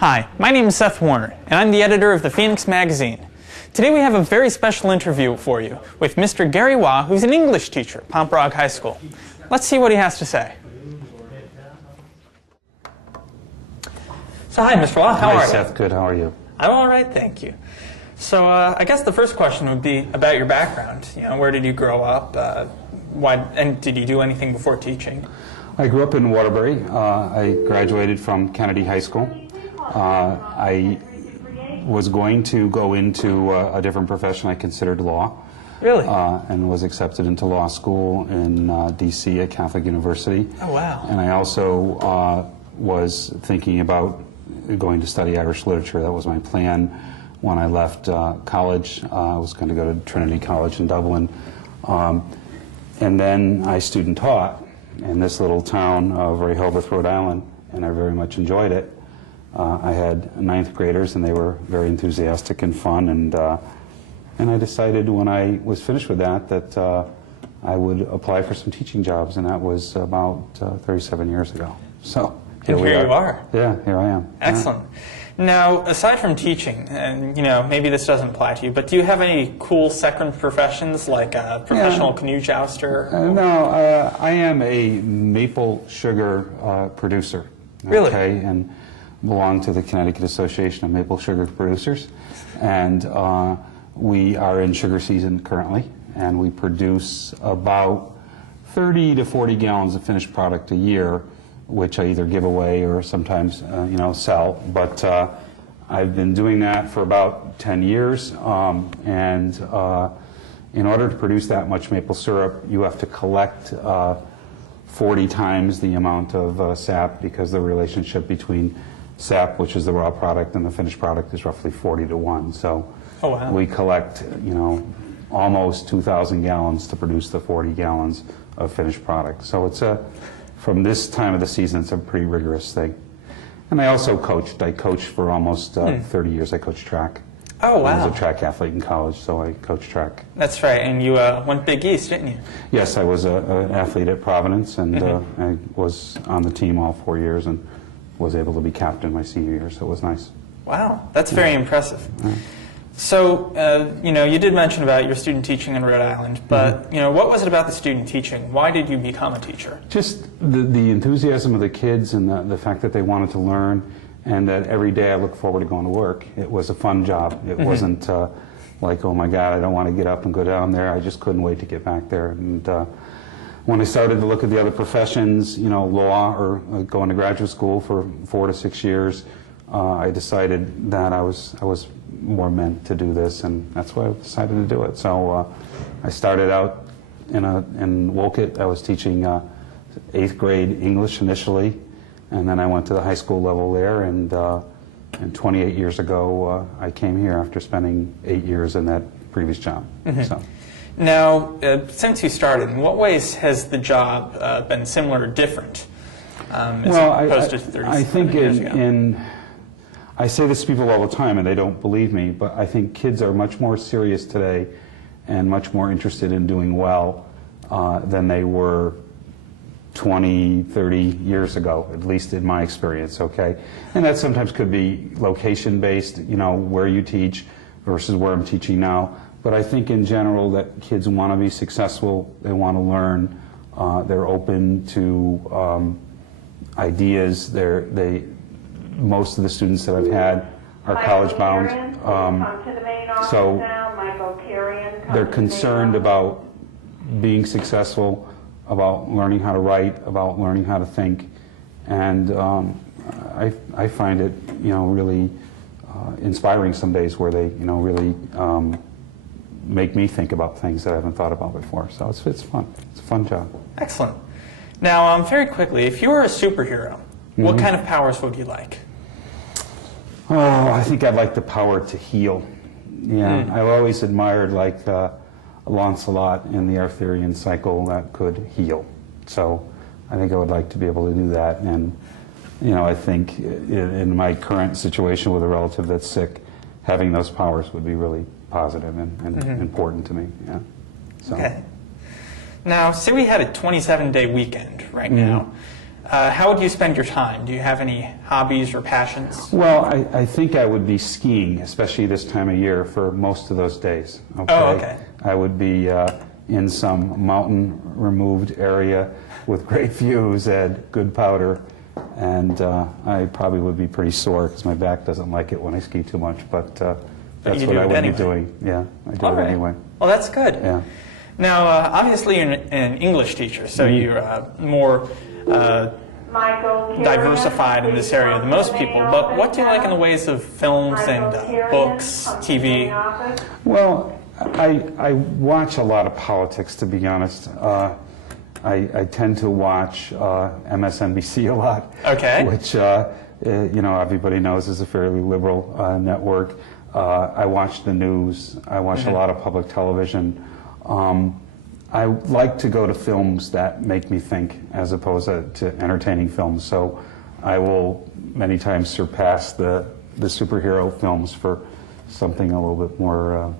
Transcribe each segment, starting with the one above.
Hi, my name is Seth Warner, and I'm the editor of the Phoenix Magazine. Today we have a very special interview for you with Mr. Gary Waugh, who's an English teacher at Pomperaug High School. Let's see what he has to say. So hi, Mr. Waugh, how are you? Hi, Seth. Good. How are you? I'm all right, thank you. So I guess the first question would be about your background. Where did you grow up? And did you do anything before teaching? I grew up in Waterbury. I graduated from Kennedy High School. I was going to go into a different profession. I considered law. Really? And was accepted into law school in D.C. at Catholic University. Oh, wow. And I also was thinking about going to study Irish literature. That was my plan when I left college. I was going to go to Trinity College in Dublin. And then I student taught in this little town of Rehoboth, Rhode Island, and I very much enjoyed it. I had ninth graders, and they were very enthusiastic and fun, and I decided when I was finished with that I would apply for some teaching jobs, and that was about 37 years ago. So here you are. Yeah, here I am. Excellent. Now, aside from teaching, and maybe this doesn't apply to you, but do you have any cool second professions like a professional canoe jouster? No, I am a maple sugar producer. Really? Okay, and belong to the Connecticut Association of Maple Sugar Producers, and we are in sugar season currently, and we produce about 30 to 40 gallons of finished product a year, which I either give away or sometimes sell. But I've been doing that for about 10 years, and in order to produce that much maple syrup, you have to collect 40 times the amount of sap, because the relationship between sap, which is the raw product, and the finished product is roughly 40 to 1. So we collect, almost 2,000 gallons to produce the 40 gallons of finished product. So it's from this time of the season, it's a pretty rigorous thing. And I also coached. I coached for almost 30 years. I coached track. Oh, wow. I was a track athlete in college, so I coached track. That's right, and you went Big East, didn't you? Yes, I was an athlete at Providence, and I was on the team all 4 years and was able to be captain my senior year, so it was nice. Wow, that's very impressive. So, you did mention about your student teaching in Rhode Island, but, what was it about the student teaching? Why did you become a teacher? Just the enthusiasm of the kids, and the fact that they wanted to learn, and that every day I look forward to going to work. It was a fun job. It wasn't like, oh my God, I don't want to get up and go down there. I just couldn't wait to get back there. And when I started to look at the other professions, law or going to graduate school for 4 to 6 years, I decided that I was more meant to do this, and that's why I decided to do it. So I started out in Woket. I was teaching 8th grade English initially, and then I went to the high school level there, and 28 years ago I came here after spending 8 years in that previous job. So. Now, since you started, in what ways has the job been similar or different as opposed to 37 years ago? I say this to people all the time, and they don't believe me, but I think kids are much more serious today and much more interested in doing well than they were 20, 30 years ago, at least in my experience, okay? And that sometimes could be location-based, where you teach versus where I'm teaching now. But I think in general that kids want to be successful, they want to learn, they're open to ideas, most of the students that I've had are college-bound, so they're concerned about being successful, about learning how to write, about learning how to think, and I find it, really inspiring some days where they, really make me think about things that I haven't thought about before. So it's fun. It's a fun job. Excellent. Now, very quickly, if you were a superhero, what kind of powers would you like? Oh, I think I'd like the power to heal. Yeah, I've always admired Lancelot in the Arthurian cycle that could heal. So I think I would like to be able to do that. And I think in my current situation with a relative that's sick, having those powers would be really positive and important to me. Yeah. So. Okay. Now, say we had a 27-day weekend right now. how would you spend your time? Do you have any hobbies or passions? Well, I think I would be skiing, especially this time of year, for most of those days. Okay? Oh, okay. I would be in some mountain-removed area with great views and good powder, and I probably would be pretty sore because my back doesn't like it when I ski too much, but that's what I would be doing. Yeah, I do it anyway. Well, that's good. Yeah. Now, obviously, you're an English teacher, so you're more diversified in this area than most people. But what do you like in the ways of films and books, TV? Well, I watch a lot of politics, to be honest. I tend to watch MSNBC a lot, which everybody knows is a fairly liberal network. I watch the news. I watch a lot of public television. I like to go to films that make me think as opposed to entertaining films. So I will many times surpass the superhero films for something a little bit more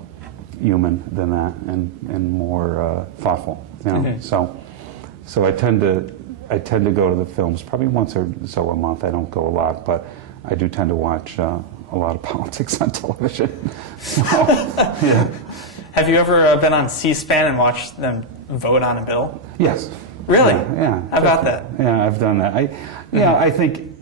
human than that and more thoughtful. You know? So I tend to go to the films probably once or so a month. I don't go a lot, but I do tend to watch a lot of politics on television. So, yeah. Have you ever been on C-SPAN and watched them vote on a bill? Yes. Really? Yeah. How about that? Yeah, I've done that. I think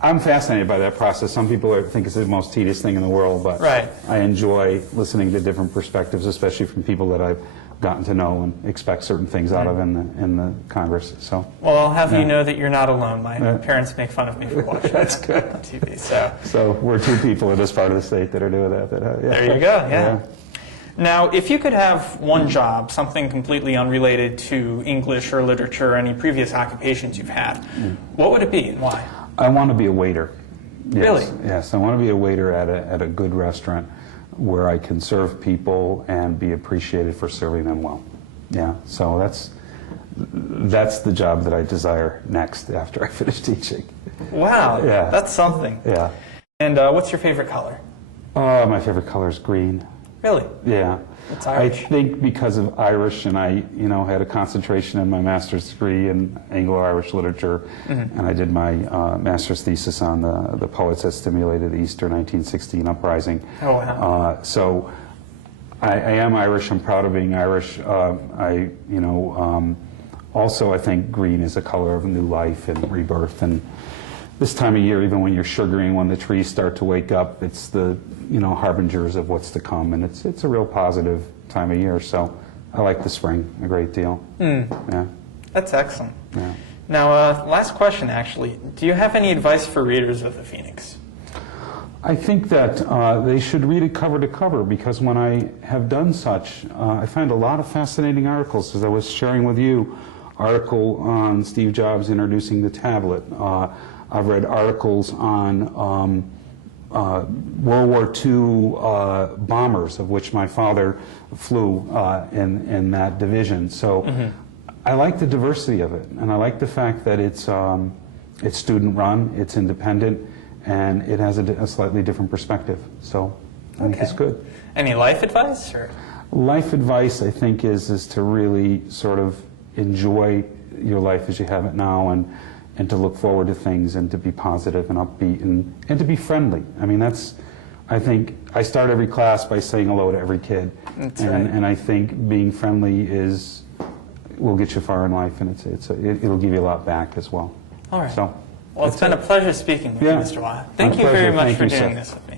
I'm fascinated by that process. Some people think it's the most tedious thing in the world, but I enjoy listening to different perspectives, especially from people that I've gotten to know and expect certain things out of in the Congress. So. Well, I'll have you know that you're not alone. My parents make fun of me for watching That's good. on TV. So we're two people in this part of the state that are doing that. There you go. Yeah. Now, if you could have one job, something completely unrelated to English or literature or any previous occupations you've had, what would it be and why? I want to be a waiter. Yes. Really? Yes, I want to be a waiter at a good restaurant where I can serve people and be appreciated for serving them well. Yeah, so that's the job that I desire next after I finish teaching. Wow, that's something. Yeah. And what's your favorite color? My favorite color is green. Really? Yeah. It's Irish. I think because of Irish, and I, had a concentration in my master's degree in Anglo-Irish literature, and I did my master's thesis on the poets that stimulated the Easter 1916 uprising. Oh, wow. So I am Irish. I'm proud of being Irish. Also, I think green is a color of new life and rebirth. And this time of year, even when you're sugaring, when the trees start to wake up, it's the harbingers of what's to come, and it's a real positive time of year. So I like the spring a great deal. Yeah. That's excellent. Yeah. Now, last question, actually. Do you have any advice for readers of the Phoenix? I think that they should read it cover to cover, because when I have done such, I find a lot of fascinating articles. As I was sharing with you, article on Steve Jobs introducing the tablet. I've read articles on World War II bombers, of which my father flew in that division. So I like the diversity of it, and I like the fact that it's student-run, it's independent, and it has a slightly different perspective. So I think it's good. Any life advice? Or? Life advice, I think, is to really sort of enjoy your life as you have it now, and to look forward to things, and to be positive and upbeat, and to be friendly. I mean, I think I start every class by saying hello to every kid. That's and I think being friendly will get you far in life, and it'll give you a lot back as well. All right. So, well, it's been a pleasure speaking with you, Mr. Waugh. Thank you very much for doing this with me.